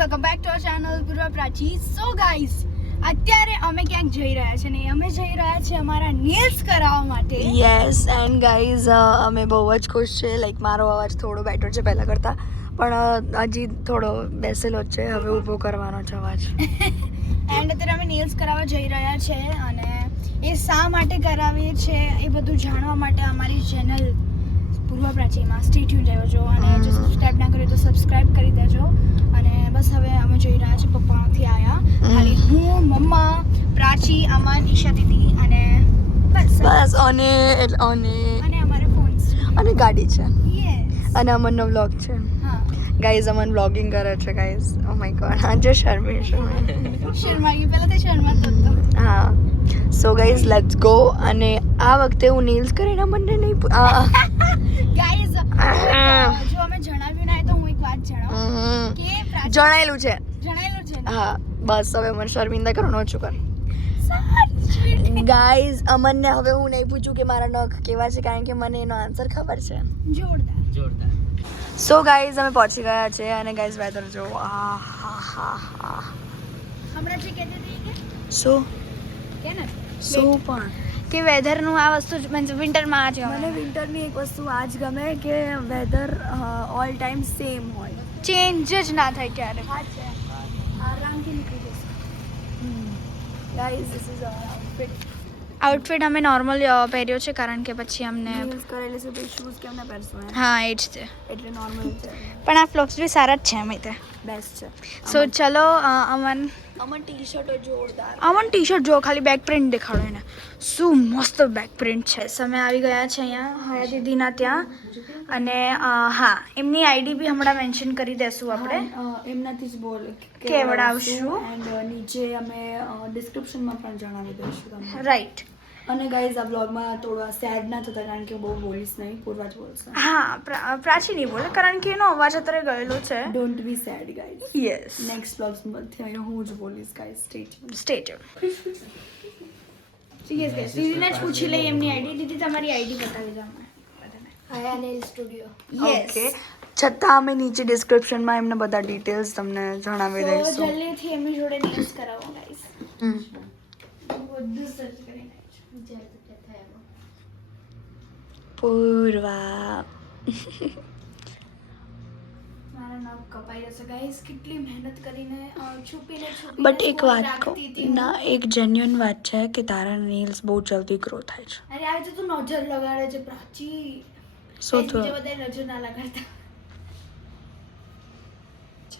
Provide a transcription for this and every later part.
Welcome back to our channel Purva Prachi. So guys, અત્યારે અમે ક્યાંક જઈ રહ્યા છે ને અમે જઈ રહ્યા છે અમારા નેલ્સ કરાવવા માટે. યસ એન્ડ ગાઈઝ અમે બહુ જ ખુશ છે. લાઈક મારો અવાજ થોડો બેટર છે પહેલાં કરતાં, પણ હજી થોડો બેસેલો જ છે. હવે ઊભો કરવાનો છે અવાજ. એન્ડ અત્યારે અમે નેલ્સ કરાવવા જઈ રહ્યા છે અને એ શા માટે કરાવીએ છીએ એ બધું જાણવા માટે અમારી ચેનલ પૂર્વા પ્રાચીમાં સ્ટે ટ્યુન રહેજો અને જો સબસ્ક્રાઇબ ના કર્યું તો સબસ્ક્રાઇબ કરી દેજો. અને બસ હવે અમે જઈ રહ્યા છીએ, પપ્પાથી આવ્યા, ખાલી હું, મમ્મા, પ્રાચી, અમન, ઈશા દીદી અને બસ અને અમારા ફોન્સ અને ગાડી છે યસ. અને અમનનો વ્લોગ છે. હા, ગાઈઝ અમન વ્લોગિંગ કરે છે ગાઈઝ. ઓ માય ગોડ, આજે શર્મિશ. શર્માઈ ગઈ, પહેલા તો શર્માતો હતો. હા, સો ગાઈઝ લેટ્સ ગો. અને આ વખતે હું નેલ્સ કરીને અમને નહીં ગાઈઝ, જો અમે જણાવ્યું ના તો હું એક વાત જણાવું કે પ્રાચી જણાયેલું છે. જણાયેલું છે ને. હા બસ, હવે મને શર્મિંદા કરવાનું ઓછું કર. સાચું. ગાઈઝ અમનને હવે હું નહીં પૂછું કે મારા નખ કેવા છે, કારણ કે મને એનો આન્સર ખબર છે. જોરદાર. સો ગાઈઝ અમે પહોંચી ગયા છે અને ગાઈઝ વેધર જો હમણાં જે કહેતી હતી કે શું કે ને શું પણ કે વેધરનું આ વસ્તુ મીન્સ વિન્ટરમાં આ જ મને ગમે, વિન્ટરની એક વસ્તુ આ જ ગમે કે વેધર ઓલ ટાઈમ સેમ હોય. ચેન્જ જ ના થાય ક્યારે. આરામથી નીકળી જશે. Guys this is our outfit. Outfit અમે નોર્મલ પહેર્યો છે કારણ કે પછી અમને યુઝ કરેલી છે તો શૂઝ કેમ ના પહેરશું એમ? હા એ જ છે, એટલે નોર્મલ છે. પણ આ ફ્લોક્સ બી સારા જ છે અમે તે. બેસ્ટ છે. સો ચલો અમન અમન ટી શર્ટો જોરદાર. અમન ટી શર્ટ જો ખાલી બેક પ્રિન્ટ દેખાડો એને, શું મસ્ત બેક પ્રિન્ટ છે. અમે આવી ગયા છે અહીંયા હયા દીદીના ત્યાં અને હા એમની આઈડી બી હમણાં મેન્શન કરી દેશું આપણે. એમનાથી જ બોલ કેવડાવશું. એન્ડ નીચે અમે ડિસ્ક્રિપ્શનમાં પણ જણાવી દઈશું તમને. રાઈટ. અને ગાઈઝ આ બ્લોગમાં થોડા સેડ ના થતા, કારણ કે હું બહુ બોલીશ નહીં, પૂર્વા જ બોલશે. હા પ્રાચી નહીં બોલે કારણ કે એનો અવાજ અત્યારે ગયેલો છે. Don't be sad guys. Yes, next બ્લોગ્સમાંથી અહીંયા હું જ બોલીશ guys. Stay tune. Stay tune. Yes guys, દીદીને જ પૂછી લઈએ એમની આઈડી. દીદી તમારી આઈડી બતાવી દો અમને. આયા નેલ સ્ટુડિયો. યસ. ઓકે, છતાં અમે નીચે ડિસ્ક્રિપ્શનમાં એમને બધા ડિટેલ્સ તમને જણાવી તો દઈશું. જલ્દીથી એમની જોડે નેલ્સ કરાવો ગાઈસ. બધું સર્ચ કરીને પૂર્વા મારા નામ કપાઈ જશે ગાઈસ. કેટલી મહેનત કરીને છુપીને બટ એક વાત કહું ના, એક જેન્યુઅન વાત છે કે તારા નેલ્સ બહુ જલ્દી ગ્રો થાય છે. અરે આ તો તું નજર લગાડે છે પ્રાચી. શું તો બીજા બધા નજર ના લગાડતા.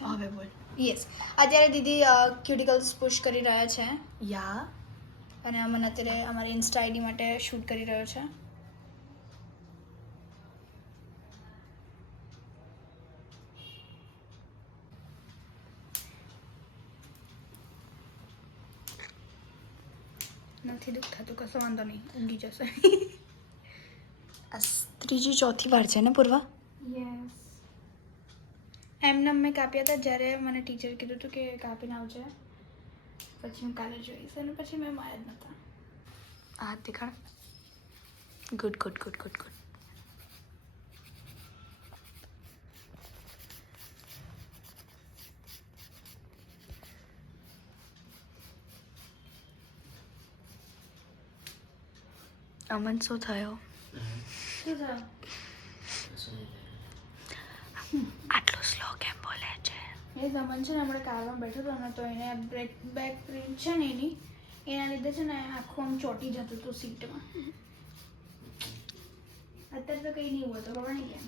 હવે બોલ. યસ, અત્યારે દીદી ક્યુટિકલ્સ પુશ કરી રહ્યા છે યા અને અમને અત્યારે અમારી ઇન્સ્ટા આઈડી માટે શૂટ કરી રહ્યો છે. નથી દુઃખ થતું, કશો વાંધો નહીં, ઊંઘી જશે. આ ત્રીજી ચોથી વાર છે ને પૂર્વા? યસ. એમને મેં કાપ્યા હતા જ્યારે મને ટીચર કીધું હતું કે કાપીને આવજે, પછી હું કાલે જોઈશ અને પછી મેં માર્યા જ નહોતા. હાથ દેખાડ. Good good good good good. Aman શું થયો? શું થયું? આટલું સ્લો કેમ બોલે છે? એ દમન છે ને હમણાં કારમાં બેઠો હતો ને તો એને બેક પ્રિન્ટ છે ને એના લીધે છે ને આખું આમ ચોટી જતું હતું સીટમાં. અત્યારે તો કંઈ નહીં બોલતો, ખબર નહીં કેમ.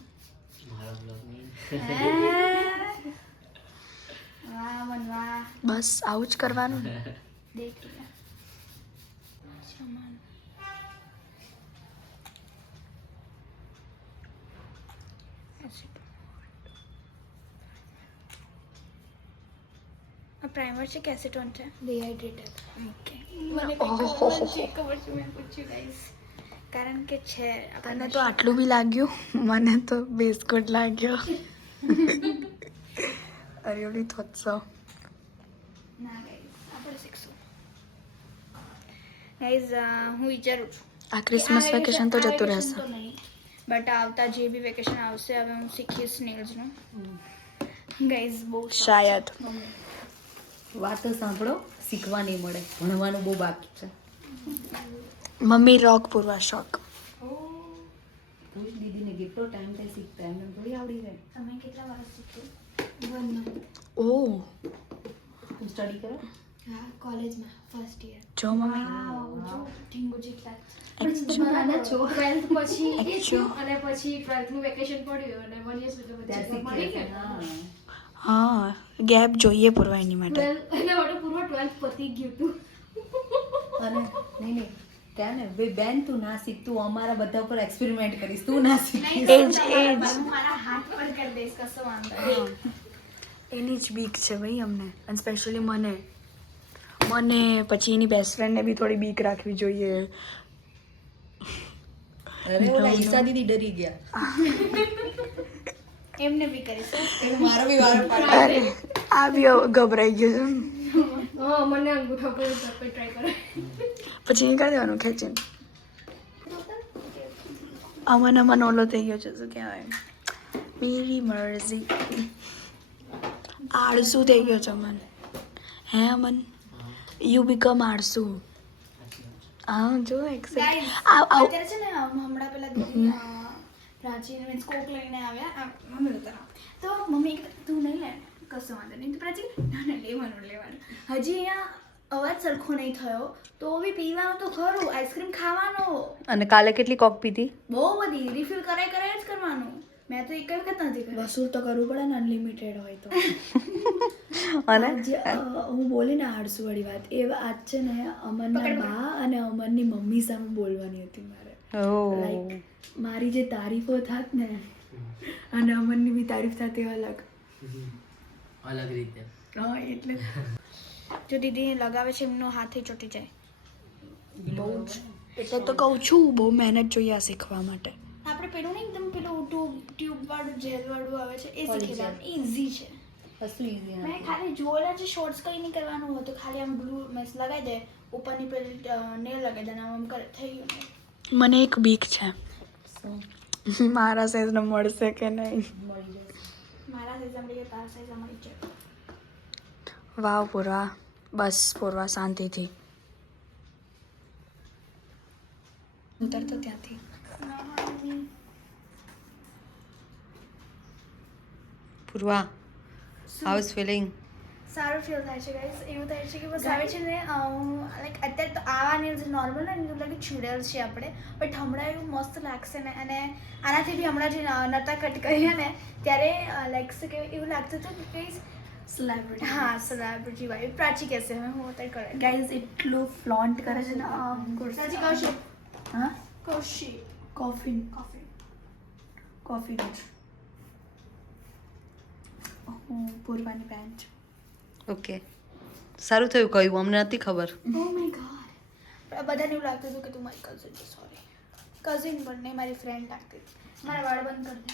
વાહ મન વાહ. બસ આવું જ કરવાનું ને. દેખ લિયા. ચમન. પ્રાઇમર છે કે એસીટોન છે? ડિહાઇડ્રેટેડ. ઓકે, મને ખબર છે, મેં પૂછ્યું ગાઈસ કારણ કે છે. તને તો આટલું બી લાગ્યું, મને તો બિસ્કુટ લાગ્યો. આર યુ રિયલી થોટ સો? ના ગાઈસ, આપણે શીખશું. ગાઈસ હું વિચારું છું આ ક્રિસમસ વેકેશન તો જતું રહેશે. બટ આવતા જે બી વેકેશન આવશે હવે હું શીખીશ નેલ્સનું. ગાઈઝ બહુ શાયદ. વાતો સાંભળો, શીખવા નહીં મળે, ભણવાનું બહુ બાકી છે. મમ્મી રોક પૂર્વા શોખ. તું જ દીદીને કેટલો ટાઈમ થાય શીખતા, એમને થોડી આવડી જાય. તમે કેટલા વર્ષ શીખ્યું? 1 month. ઓ તું સ્ટડી કરો. હા, કોલેજમાં ફર્સ્ટ યર. જો મમ્મી જો ઢીંગુ જેટલા નાના છો 12th પછી એ Actual. થયું અને પછી 12th નું વેકેશન પડ્યું અને 1 year સુધી ત્યાં પછી મળી શીખે. ગયું. હા ગેપ જોઈએ પૂર્વા એની માટે. 12th એના માટે પૂર્વ 12th પતી ગયું હતું. અને નહીં ત્યાં ને ભાઈ બેન તું ના શીખ, તું અમારા બધા ઉપર એક્સપેરિમેન્ટ કરીશ, તું ના શીખીશ. એજ એજ હું મારા હાથ પર કરી દઈશ, કશો વાંધો નહીં. એની જ બીક છે ભાઈ અમને, અને સ્પેશિયલી મને પછી એની બેસ્ટ ફ્રેન્ડને બી થોડી બીક રાખવી જોઈએ. અરે ઓલા ઈશા દીદી ડરી ગયા. એમને બી કરીશ. મારો બી વારો પાડે. અરે આ બી હવે ગભરાઈ ગયો છે. હા મને અંગૂઠો પર ટ્રાય કરે. પછી એ કરી દેવાનું ખેંચીને. અમન ઓલો થઈ ગયો છે, શું કહેવાય, મેરી મરજી. આળસુ થઈ ગયો છે અમન. હે અમન, યુ બીકમ આળસુ. હા જો Guys, આવ અત્યારે છે ને હમણાં પેલા દીદી પ્રાચીન મીન્સ કોક લઈને આવ્યા મમ્મી ઉતરા તો મમ્મી કીધું, તું નહીં લે કશો વાંધો નહીં. તો પ્રાચીન ના ના લેવાનું હજી અહીંયા અવાજ સરખો નહીં થયો તો બી પીવાનું તો ખરું, આઈસ્ક્રીમ ખાવાનો અને કાલે કેટલી કોક પીધી? બહુ બધી રિફિલ કરાય જ કરવાનું. મેં તો એક વખત નથી કર્યું. વસૂલ તો કરવું પડે ને, અનલિમિટેડ હોય તો. અને જે હું બોલી ને આળસુ વાળી વાત, એ વાત છે ને અમનના બા અને અમનની મમ્મી સામે બોલવાની હતી મારે. લાઈક મારી જે તારીફો થાત ને અને અમનની બી તારીફ થાત એ અલગ રીતે. હા એટલે જો દીદી લગાવે છે એમનો હાથે ચોટી જાય. બહુ જ, એટલે તો કહું છું બહુ મહેનત જોઈએ આ શીખવા માટે. આપણે પેલું નહીં એકદમ પેલું ટ્યુબ વાળું જેલ વાળું આવે છે એ શીખી જવાનું, ઇઝી છે. કશું easy મેં નથી. ખાલી જોયેલા છે શોર્ટ્સ કંઈ નહીં કરવાનું હતું, ખાલી આમ ગ્લુ મેસ લગાવી દે, ઉપરની પેલી નેલ લગાવી દે, આમ કરે થઈ ગયું. મને એક બીક છે, શું? મારા સાઈઝનો મળશે કે નહીં. મળી જશે. મારા સાઈઝ મળી જાય, તારા સાઈઝ મળી જાય. વાવ પૂર્વા, બસ પૂર્વા શાંતિથી ઉતરતો ત્યાંથી. પૂર્વા, હાઉ ઇઝ ફીલિંગ? સારું ફીલ થાય છે ગાઈસ. એવું થાય છે કે બસ આવે છે ને લાઈક અત્યારે તો આવા નેલ્સ નોર્મલ ને એવું લાગે છીડેલ છે આપણે, બટ હમણાં એવું મસ્ત લાગશે ને. અને આનાથી બી હમણાં જે નતા કટ કર્યા ને ત્યારે લાઈક શું કહેવાય એવું લાગતું હતું કે કઈ સેલિબ્રિટી. હા સેલિબ્રિટી વાઇબ. પ્રાચી કહેશે હવે હું અત્યારે કરે ગાઈઝ એટલું ફ્લોન્ટ કરે છે ને આમ પ્રાચી કૌશિક હા કૌશિક કોફી કોફી કોફી જ હું પૂર્વાની બેન છું. ઓકે, સારું થયું કહ્યું, અમને નથી ખબર. ઓ માય ગોડ. બધાને એવું લાગતું હતું કે તું મારી કઝિન છે. સોરી, કઝિન પણ નહીં, મારી ફ્રેન્ડ લાગતી હતી. મારા વાળ બંધ કરી દે.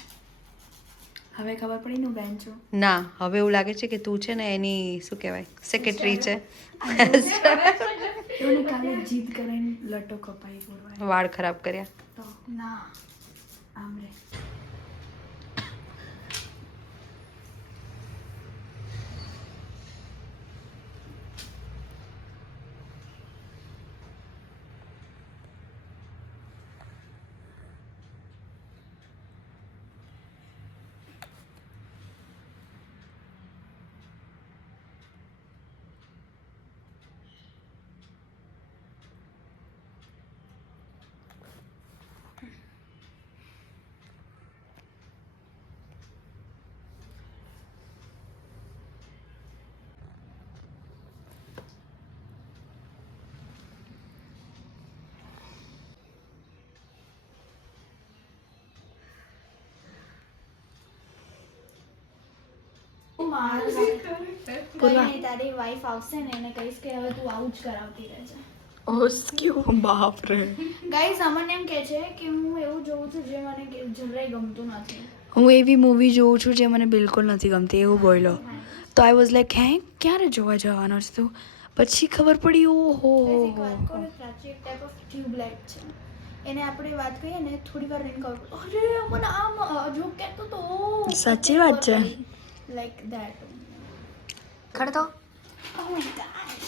હવે ખબર પડી ને હું બેન છું. ના, હવે એવું લાગે છે કે તું છે ને એની શું કહેવાય સેક્રેટરી છે. એવું કાલે જીત કરીને લટો કપાઈ પૂર્વા વાળ ખરાબ કર્યા. તો ના આમ રે. પૂર્વા તારી વાઈફ આવશે ને એને કહીશ કે હવે તું આવું જ કરાવતી રહેજે. ઓસ્ક્યુ બાપ રે. ગાઈઝ અમને એમ કહે છે કે હું એવું જોઉં છું જે મને જરાય ગમતું નથી. હું એવી મૂવી જોઉં છું જે મને બિલકુલ નથી ગમતી એવું બોલ્યો. તો આઈ વોઝ લાઈક હે ક્યારે જોવા જવાનો છે તું? પછી ખબર પડી ઓહો. Guys, એક વાત કહું ને, પ્રાચી એક ટાઈપ ઓફ ટ્યુબલાઇટ છે. એને આપણે વાત કહીએ ને થોડી વાર રહીને ખબર પડે, અરે મને આમ જો કહેતો તો સાચી વાત છે. Like that. ખડતો ઓ માય ગોડ.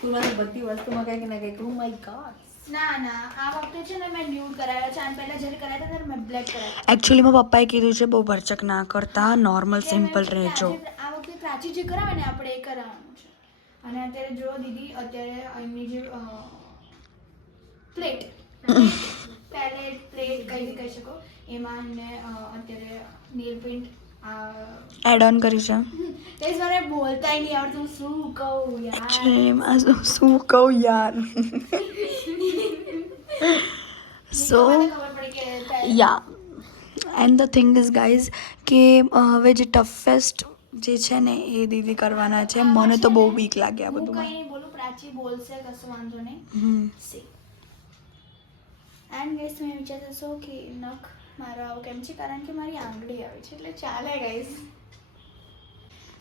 તું બધી વસ્તુમાં કંઈક ને કંઈક ઓ માય ગોડ. ના આ વખતે છે ને મેં ન્યૂડ કરાવ્યા છે અને પહેલા જ્યારે કરાવ્યા હતા ત્યારે મેં બ્લેક કરાવ્યા. એકચ્યુઅલીમાં પપ્પાએ કીધું છે બહુ ભરચક ના કરતા નોર્મલ એટલે મેં સિમ્પલ છે ને રહેજો. આ વખતે પ્રાચી જે કરાવે ને આપણે એ કરાવવાનું છે. અને અત્યારે જો દીદી અત્યારે એમની જે પ્લેટ પેલેટ પ્લેટ કઈ બી કહી શકો એમાં એમને અત્યારે નેલ પેન્ટ એડ ઓન કરી છે. ગાઈસ મને બોલતાય નહીં આવડતું શું કહું યાર. એકચ્યુઅલીમાં શું કહું યાર. સો મને ખબર પડી કે yeah and the thing is guys કે હવે જે ટફેસ્ટ જે છે ને એ દીદી કરવાના છે. મને તો બહુ બીક લાગે આ હું બધું. કંઈ નહીં બોલું પ્રાચી બોલશે કશું વાંધો નહીં. હમ સી એન્ડ ગાઈસ તમે વિચારતા હશો કે નખ મારો આવો કેમ છે કારણ કે મારી આંગળી આવે છે એટલે ચાલે ગાઈસ.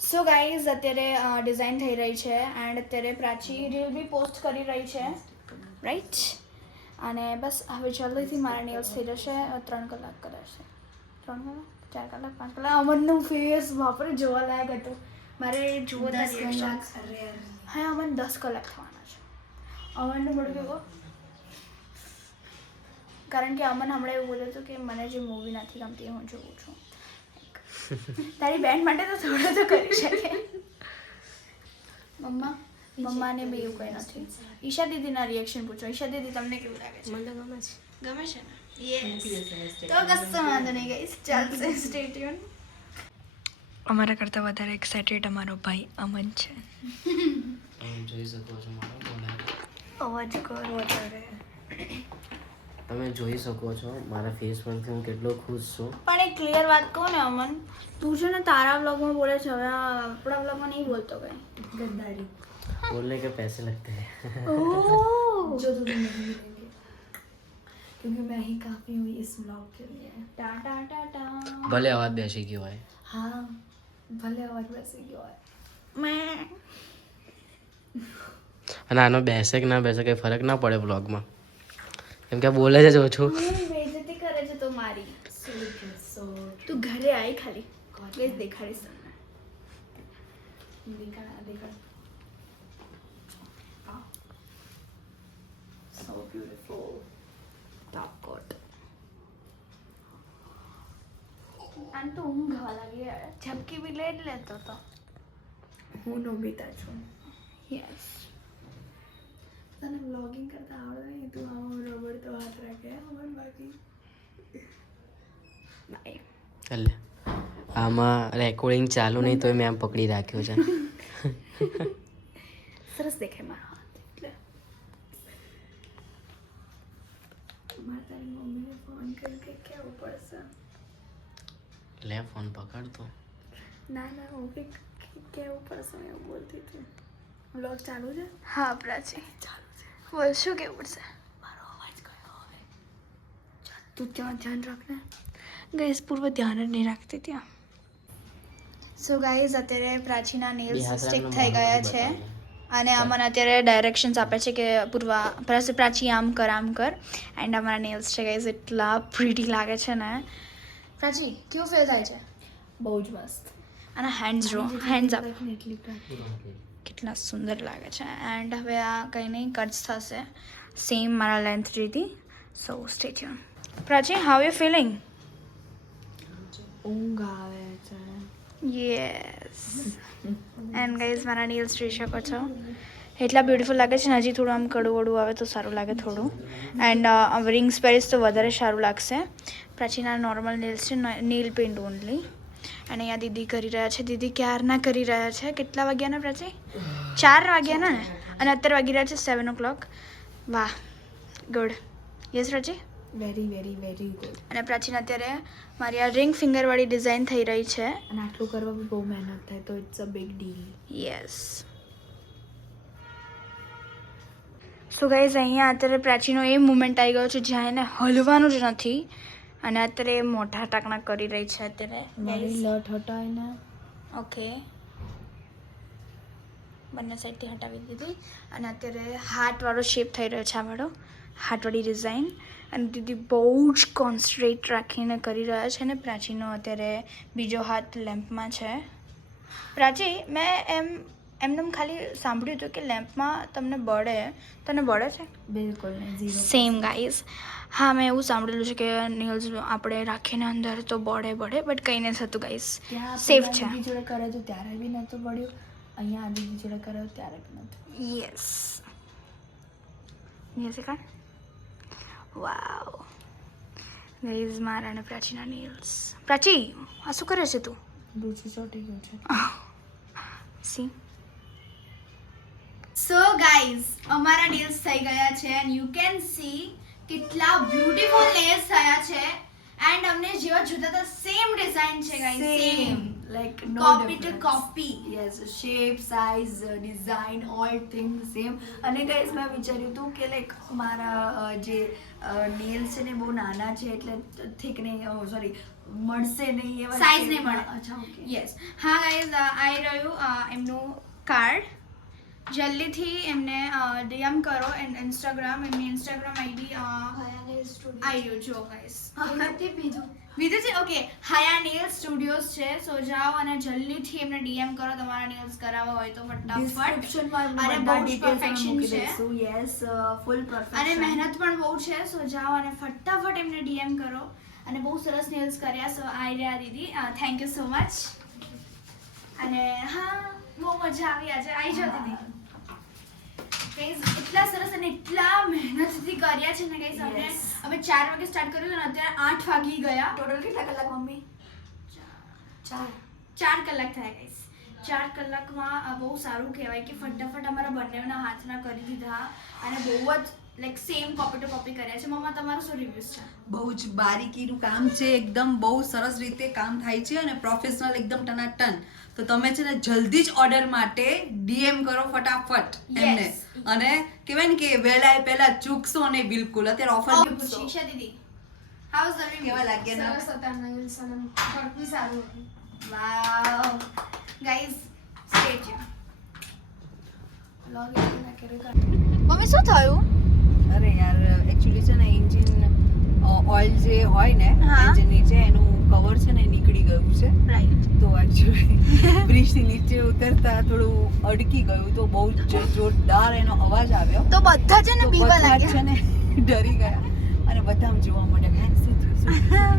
સો ગાઈઝ અત્યારે ડિઝાઇન થઈ રહી છે એન્ડ અત્યારે પ્રાચી રીલ બી પોસ્ટ કરી રહી છે રાઈટ. અને બસ હવે જલ્દીથી મારા નેલ્સ થઈ જશે 3 કલાક કરાશે. 3 કલાક 4 કલાક 5 કલાક. અમનનું ફેસ બાપરે જોવા લાયક હતું. મારે જોવો હા અમન 10 કલાક થવાના છે. અમનનું મોઢું કેવો કારણ કે અમન હમણાં એવું બોલ્યું હતું કે મને જે મૂવી નથી ગમતી હું જોઉં છું. તારી બેન માટે તો થોડું તો કરી શકે. મમ્માને બી એવું કંઈ નથી. ઈશા દીદીના રિએક્શન પૂછો. ઈશા દીદી તમને કેવું લાગે છે? મને ગમે છે. ગમે છે ને? યસ. તો કશો વાંધો નહીં ગાઈસ ચાલશે. Stay tune. અમારા કરતાં વધારે એક્સાઇટેડ અમારો ભાઈ અમન છે. તમે જોઈ શકો છો મારો બોલાવો. અવાજ કરો વધારે. તમે જોઈ શકો છો મારા ફેસ પરથી હું કેટલો ખુશ છું. પણ એક ક્લિયર વાત કહું ને અમન તું છે ને તારા વ્લોગમાં બોલે છે હવે આપણા વ્લોગમાં નહીં બોલતો કંઈ. ગદ્દારી. बोलने के पैसे लगते हैं. जो तुझे नहीं मिलेंगे क्योंकि मैं ही काफ़ी हुई इस ब्लॉग के लिए. ટાટા ટાટા. ભલે અવાજ બેસી ગયો હોય. हाँ भले आवाज वैसे क्यों है. મેં અને આનો બેસે કે ના બેસે કંઈ ફરક ના પડે બ્લોગમાં કેમ કે બોલે જ ઓછું. બેઇજ્જતી કરે છે તો મારી. So તું ઘરે આવી ખાલી ગઈસ દેખાડીશ તમને. देखा so beautiful top coat. આમ તો ઊંઘ આવવા લાગી યાર. ઝપકી બી લઈ જ લેતો તો. હું નોબિતા છું. યસ. તને વ્લોગિંગ કરતા આવડે નહીં તું આવો રબડ તો હાથ રાખે અમાર બાકી. બાય. એટલે આમાં રેકોર્ડિંગ ચાલુ નહીં તોય મેં આમ પકડી રાખ્યો છે. સરસ દેખાય મારા હાથ એટલે. મારે તારી મમ્મીને ફોન કરી કે કેવું પડશે. લે ફોન પકડતો. ના હું કંઈક કેવું પડશે એવું બોલતી હતી. વ્લોગ ચાલુ છે. હા પ્રાચી બોલ શું કેવું પડશે? મારો અવાજ કયો હવે તું ત્યાં ધ્યાન રાખને. ગઈસ પૂર્વ ધ્યાન જ નહીં રાખતી ત્યાં. સો ગાઈઝ અત્યારે પ્રાચીના નેલ્સ સ્ટિક થઈ ગયા છે અને અમને અત્યારે ડાયરેક્શન્સ આપે છે કે પૂર્વા પ્રાચી આમ કર એન્ડ અમારા નેલ્સ છે ગાઈઝ એટલા પ્રીટી લાગે છે ને. પ્રાચી કેવું ફીલ થાય છે? બહુ જ મસ્ત. અને હેન્ડ્સ જો હેન્ડ્સ આપ એટલી કેટલા સુંદર લાગે છે. એન્ડ હવે આ કંઈ નહીં કટ્સ થશે સેમ મારા લેન્થ રીતિ. સો stay tune. Prachi how you feeling? ઊંઘ આવે છે. યસ એન્ડ ગાઈઝ મારા નેલ્સ જોઈ શકો છો એટલા બ્યુટીફુલ લાગે છે ને. હજી થોડું આમ કડું વડું આવે તો સારું લાગે થોડું. એન્ડ રિંગ્સ પહેરીશ તો વધારે સારું લાગશે. પ્રાચીના નોર્મલ નેલ્સ છે નેલ પેન્ટ ઓનલી. અને અહીંયા દીદી કરી રહ્યા છે. દીદી ક્યારના કરી રહ્યા છે. કેટલા વાગ્યાના પ્રાચી? 4 વાગ્યાના ને અને અત્યારે વાગી રહ્યા છે 7 o'clock. વાહ ગુડ. યસ પ્રાચી વેરી વેરી વેરી ગુડ. અને પ્રાચીન અત્યારે મારી આ રિંગ ફિંગરવાળી ડિઝાઇન થઈ રહી છે. અને આટલું કરવા બી બહુ મહેનત થાય તો it's a big deal. Yes. So guys અહીંયા અત્યારે પ્રાચીનો એ મુમેન્ટ આવી ગયો છે જ્યાં એને હલવાનું જ નથી અને અત્યારે એ મોટા ટાંકણા કરી રહી છે અત્યારે. મારી લટ હટાય ને. ઓકે બંને સાઈડથી હટાવી દીધી અને અત્યારે હાર્ટવાળો શેપ થઈ રહ્યો છે આ વાળો હાથવાળી ડિઝાઇન, અને દીદી બહુ જ કોન્સન્ટ્રેટ રાખીને કરી રહ્યા છે ને પ્રાચીનો અત્યારે બીજો હાથ લેમ્પમાં છે. પ્રાચી, મેં એમને ખાલી સાંભળ્યું હતું કે લેમ્પમાં તમને તને બળે છે? બિલકુલ નહીં, ઝીરો. Same guys. હા, મેં એવું સાંભળેલું છે કે નેલ્સ આપણે રાખીને અંદર તો બળે બટ કંઈ નહીં થતું ગાઈઝ, ત્યાં સેફ પેલા છે. દીદી જોડે કરે તો ત્યારે બી નહોતું પડ્યું, અહીંયા આ દીદી જોડે કરે તો ત્યારે બી નહોતું. યસ. નેલ્સ કાઢ. વાવ ગાઈઝ, મારા અને પ્રાચીના નેલ્સ. પ્રાચી, આ શું કરે છે તું? દૂધ ચોટી ગયું છે. સી. સો ગાઈઝ, અમારા નેલ્સ થઈ ગયા છે એન્ડ યુ કેન સી કેટલા બ્યુટીફુલ નેલ્સ થયા છે. એન્ડ અમને જેવા જોતા હતા સેમ ડિઝાઇન છે guys, same like copy to copy. Yes, shape, size, design, all thing same. અને ગાઈઝ મેં વિચાર્યું હતું કે લાઈક મારા જે નેલ્સ છે ને બહુ નાના છે એટલે થીક નહીં, સોરી, મળશે નહીં એવા Size નહીં મળે. અચ્છા, ઓકે. યસ. હા ગાઈઝ, આવી રહ્યું એમનું કાર્ડ. જલ્દીથી એમને ડીએમ કરો ઇન્સ્ટાગ્રામ, એમની ઇન્સ્ટાગ્રામ આઈડી આવી રહ્યું જો ગાઈઝ. બીજું છે ઓકે, હાયા નેલ સ્ટુડિયોઝ છે. સો જાઓ અને જલ્દીથી એમને ડીએમ કરો તમારા નેલ્સ કરાવવા હોય તો ફટાફટ. ડિસ્ક્રિપ્શનમાં અને બધા બહુ જ ડિટેલ્સ perfection મૂકી છે. દઈશું. યસ, ફૂલ અને પરફેક્શન. મહેનત પણ બહુ છે. સો જાઓ અને ફટાફટ એમને ડીએમ કરો. અને બહુ સરસ નેલ્સ કર્યા. સો આઈ રહ્યા દીદી, થેન્ક યુ સો મચ. અને હા, બહુ મજા આવી આજે. આવી જાઓ દીદી. ગાઈઝ, એટલા સરસ અને એટલા મહેનતથી કર્યા છે ને ગાઈઝ. અમે 4 વાગે સ્ટાર્ટ કર્યું અને અત્યારે 8 વાગી ગયા. ટોટલ કેટલા કલાક મમ્મી? 4 કલાક થયા ગાઈઝ. 4 કલાકમાં બહુ સારું કહેવાય કે ફટાફટ અમારા બંનેના હાથના કરી દીધા અને બહુ જ like same copy to copy કર્યા છે. મમ્મા, તમારો શું રિવ્યુઝ છે? બહુ જ બારીકીનું કામ છે, એકદમ બહુ સરસ રીતે કામ થાય છે અને પ્રોફેશનલ એકદમ ટનાટન. તો તમે છે ને જલ્દી જ ઓર્ડર માટે ડીએમ કરો ફટાફટ એમને. અને કહેવાય ને કે વહેલા પહેલા ચૂકશો નહીં બિલકુલ. અત્યારે ઓફર શિક્ષા દીદી, હાઉ ઇઝ ધ રિવ્યુ? કેવા લાગ્યા ના? સરસ હતા nails અને work બી સારું હતું. Wow guys, stay tune. Log in ના કર્યું. મમ્મી, શું થયું? અરે યાર, એકચ્યુઅલી છે ને એન્જિન ઓઇલ જે હોય ને હા. એન્જિન નીચે એનું કવર છે ને નીકળી ગયું છે. રાઈટ. તો એકચ્યુઅલી બ્રિજથી નીચે ઉતરતા થોડું અડકી ગયું તો બહુ જ જોરદાર એનો અવાજ આવ્યો. તો બધા છે ને તો પીવા બધા જ લાગ્યા. છે ને ડરી ગયા અને બધા આમ જોવા માંડ્યા કે શું થયું.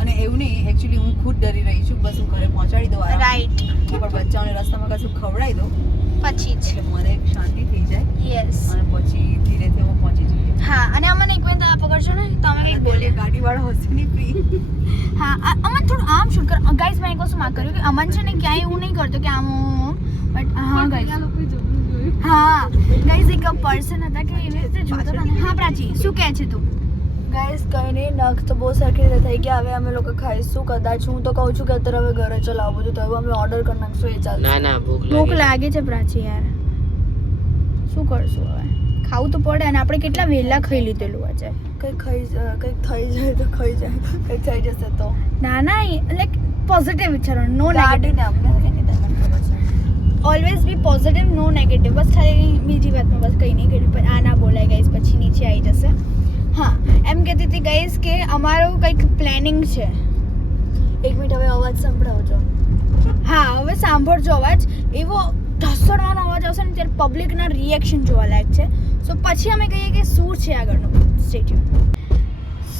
અને એવું નહીં, એકચ્યુઅલી હું ખુદ ડરી રહી છું. બસ હું ઘરે પહોંચાડી દઉં આરામથી. રાઈટ. પણ બચ્ચાઓને રસ્તામાં કશું ખવડાવી દઉં પછી જ. એટલે મને એક શાંતિ થઈ જાય યસ. અને પછી ધીરેથી હું પહોંચી જઈએ. હા, અને અમને એક મિનિટ આ પકડજો ને તો અમે કંઈક બોલીએ. ગાડીવાળો હશે નહીં ફ્રી. હા, અમન થોડું આમ શૂટ કર. ગાઈઝ, મેં એક વસ્તુ માગ કર્યું કે અમન છે ને ક્યાંય એવું નહીં કરતો કે આમ બટ હા ગાઈઝ, આ લોકોએ જોયું જોયું. હા ગાઈઝ, એક પર્સન હતા કે એવી રીતે જોતા હતા. હા પ્રાચી, શું કહે છે તું? ગાઈસ, કંઈ નહીં, નખ તો બહુ સરખી રીતે થઈ ગયા. હવે અમે લોકો ખાઈશું કદાચ. હું તો કહું છું કે અત્યારે હવે ઘરે ચલો આવું બધું તો હવે અમે ઓર્ડર કરી નાખશું, એ ચાલશે. ના ના, ભૂખ ભૂખ લાગી. લાગી છે પ્રાચી યાર, શું કરશું હવે? ખાવું તો પડે. અને આપણે કેટલા વહેલા ખાઈ લીધેલું આજે. કંઈક થઈ જાય તો ખાઈ જાય, કંઈક થઈ જશે તો ના ના, લાઈક પોઝિટિવ વિચારો, નો નેગેટિવ. ગાડીને અમને કંઈ નહીં તમને ખબર છે. Always be positive, no negative. બસ ખાલી બીજી વાતમાં બસ કંઈ નહીં કર્યું પણ આ ના બોલાય ગાઈઝ, પછી નીચે આવી જશે. હા, એમ કહેતી હતી ગાઈઝ કે અમારું કંઈક પ્લાનિંગ છે. એક મિનિટ, હવે અવાજ સંભળાવજો. હા, હવે સાંભળજો અવાજ. એવો ઢસડવાનો અવાજ આવશે ને ત્યારે પબ્લિકના રિએક્શન જોવા લાયક છે. સો પછી અમે કહીએ કે શું છે આગળનું. Stay tune.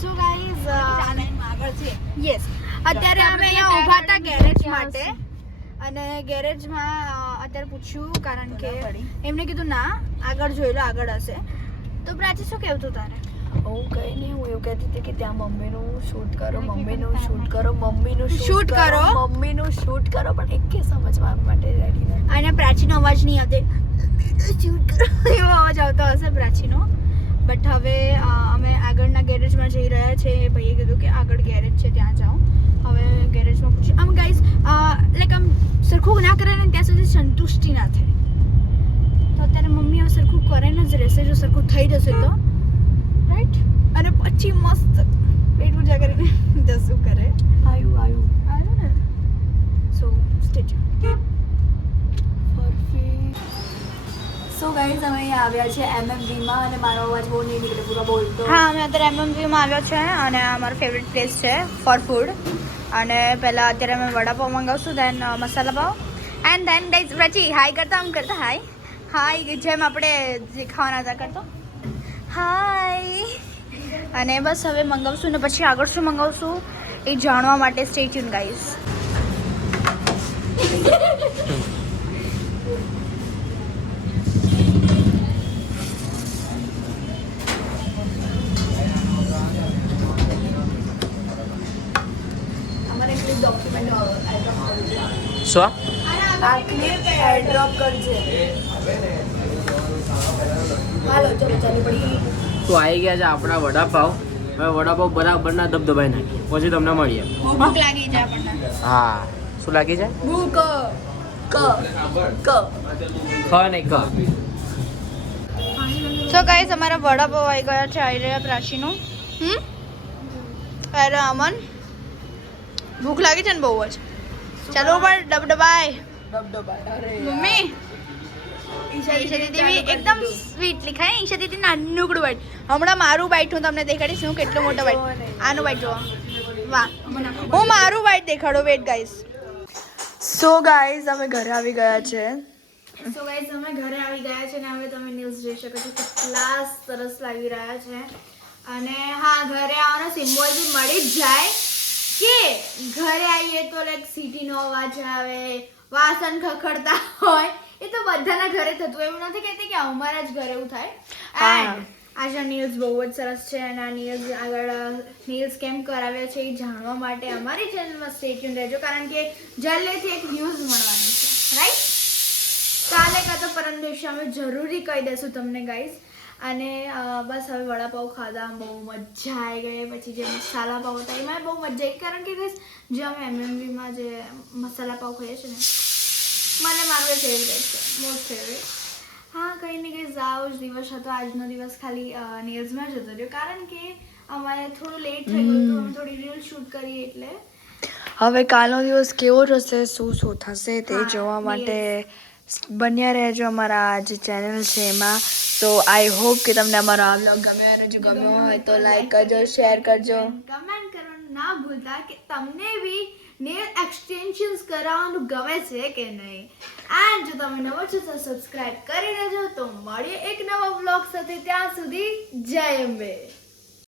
સો ગાઈઝ, આગળ છે. યસ, અત્યારે અમે અહીંયા ઊભા હતા ગેરેજ માટે અને ગેરેજમાં અત્યારે પૂછ્યું કારણ કે એમને કીધું ના, આગળ જોઈ લો, આગળ હશે. તો પ્રાચી, શું કહેવું તું તારે? હું કંઈ નહીં, હું એવું કહેતી હતી કે ત્યાં મમ્મીનું શૂટ કરો, મમ્મીનું શૂટ કરો, મમ્મીનું Shoot શૂટ કરો. કરો, મમ્મીનું શૂટ કરો, પણ એકે સમજવા માટે રેડી નથી. અને પ્રાચીનો અવાજ નહીં આવતો, શૂટ કરો એવો અવાજ આવતો હશે પ્રાચીનો. બટ હવે અમે આગળના ગેરેજમાં જઈ રહ્યા છે. ભાઈએ કીધું કે આગળ ગેરેજ છે ત્યાં જાઓ. હવે ગેરેજમાં પૂછ્યું. આમ ગાઈઝ, લાઈક આમ સરખું ના કરે ને ત્યાં સુધી સંતુષ્ટિ ના થાય. તો અત્યારે મમ્મી હવે સરખું કરીને જ રહેશે. જો સરખું થઈ જશે તો રાઈટ. અને પછી મસ્ત પેટ પૂજા કરીને દસું કરે. આવ્યું ને. સો સ્ટે ટ્યુન. સો ગાઈઝ અમે અહીંયા આવ્યા છે MMVમાં અને મારો અવાજ બહુ નહીં નીકળે પૂરો બોલતો. હા અમે અત્યારે MMVમાં આવ્યો છે અને આ અમારો ફેવરેટ પ્લેસ છે ફોર ફૂડ. અને પહેલાં અત્યારે અમે વડાપાવ મંગાવશું દેન મસાલા પાવ એન્ડ દેન ગાઈઝ પ્રાચી હાય કરતા આમ કરતા હાય જેમ આપણે જે ખાવાના હતા કરતો હાય. અને બસ હવે મંગાવશું ને પછી આગળ શું મંગાવશું એ જાણવા માટે સ્ટે ટ્યુન ગાઈઝ. અમારે ક્લિપ ડોક્યુમેન્ટ એડ્રોપ શું આ ક્લિપ એડ્રોપ કરજે. હાલો ચલો ચાલી પડી. તો આવી ગયા છે આપણા વડાપાવ. હવે વડાપાવ બરાબરના દબદબાઈ નાખીએ પછી તમને મળીએ. ભૂખ લાગી છે આપણને. હા શું લાગી છે? ભૂખ ક નહીં ક. સો ગાઈઝ અમારા વડાપાવ આવી ગયા છે આવી રહ્યા પ્રાચીનું. અરે અમન ભૂખ લાગી છે ને બહુ જ. ચાલો પણ ડબડબાય મમ્મી ઈશા દીદી બી એકદમ સ્વીટ લીખાય. ઈશા દીદી નાનકડું બાઈટ. હમણાં મારું બાઈટ હું તમને દેખાડીશ હું કેટલો મોટો બાઈટ. આનું બાઈટ જોવા વાહ હું મારું બાઈટ દેખાડો વેટ ગાઈઝ. સો ગાઈઝ અમે ઘરે આવી ગયા છે. સો ગાઈઝ અમે ઘરે આવી ગયા છે ને હવે તમે ન્યૂઝ જોઈ શકો છો કેટલા સરસ લાગી રહ્યા છે. અને હા ઘરે આવવાનો સિમ્બોલ બી મળી જ જાય કે ઘરે આવીએ તો લાઈક સિટીનો અવાજ આવે વાસણ ખખડતા હોય એ તો બધાના ઘરે થતું એવું નથી કહેતી કે અમારા જ ઘરે એવું થાય. એન્ડ આજે ન્યૂઝ બહુ જ સરસ છે અને આ ન્યૂઝ આગળ ન્યૂઝ કેમ કરાવ્યા છે એ જાણવા માટે અમારી ચેનલમાં સ્ટે ટ્યુન રહેજો કારણ કે જલ્દીથી એક ન્યૂઝ મળવાની છે રાઈટ. કાલે કાં તો પરમ દિવસે અમે જરૂરી કહી દઈશું તમને ગાઈઝ. અને બસ હવે વડાપાવ ખાધા બહુ મજા આવી ગઈ. પછી જે મસાલા પાવ હતા એમાં બહુ મજા આવી કારણ કે guys, જે અમે MMVમાં જે મસાલા પાવ ખાઈએ છીએ ને મને મારું એ ફેવરેટ છે મોસ્ટ ફેવરેટ. હા કંઈ નહીં કંઈ આવો જ દિવસ હતો. આજનો દિવસ ખાલી નેલ્સમાં જતો રહ્યો કારણ કે અમારે થોડું લેટ થઈ ગયું હતું. અમે થોડી રીલ શૂટ કરી એટલે હવે કાલનો દિવસ કેવો જશે શું થશે તે હા, જોવા માટે બન્યા રહેજો અમારા આ જે ચેનલ છે એમાં. તો આઈ હોપ કે તમને અમારો આ બ્લોગ ગમે અને જો ગમ્યો હોય તો લાઈક કરજો શેર કરજો. કમેન્ટ કરવાનું ના ભૂલતા કે તમને બી નેલ એક્સટેન્શન્સ કરાવવાનું ગમે છે કે નહીં. એન્ડ જો તમે નવો છો તો સબસ્ક્રાઇબ કરી દેજો. તો મળીએ એક નવા બ્લોગ સાથે. ત્યાં સુધી જય અંબે.